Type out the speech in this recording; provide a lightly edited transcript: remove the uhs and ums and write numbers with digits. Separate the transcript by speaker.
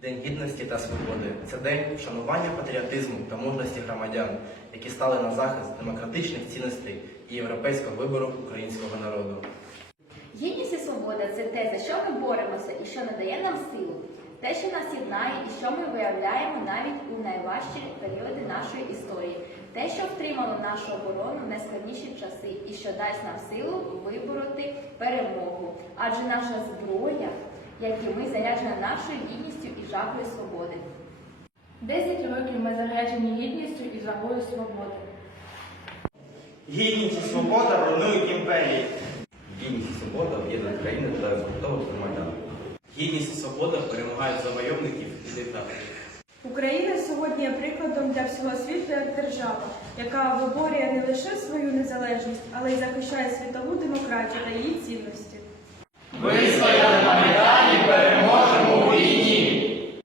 Speaker 1: День гідності та свободи – це день вшанування патріотизму та мужності громадян, які стали на захист демократичних цінностей і європейського вибору українського народу.
Speaker 2: Гідність і свобода – це те, за що ми боремося і що надає нам силу. Те, що нас єднає і що ми виявляємо навіть у найважчі періоди нашої історії. Те, що втримало нашу оборону в найскладніші часи і що дасть нам силу вибороти перемогу. Адже наша зброя, як і ми, заряджена нашою гідністю і жагою свободи.
Speaker 3: 10 років ми заряджені гідністю і жагою свободи.
Speaker 4: Гідність і свобода руйнують імперії.
Speaker 5: Гідність і свобода об'єднують країни та згуртовують громадян.
Speaker 6: Гідність і свобода перемагають завойовників і диктаторів.
Speaker 7: Україна сьогодні є прикладом для всього світу як держава, яка виборює не лише свою незалежність, але й захищає світову демократію та її цінності.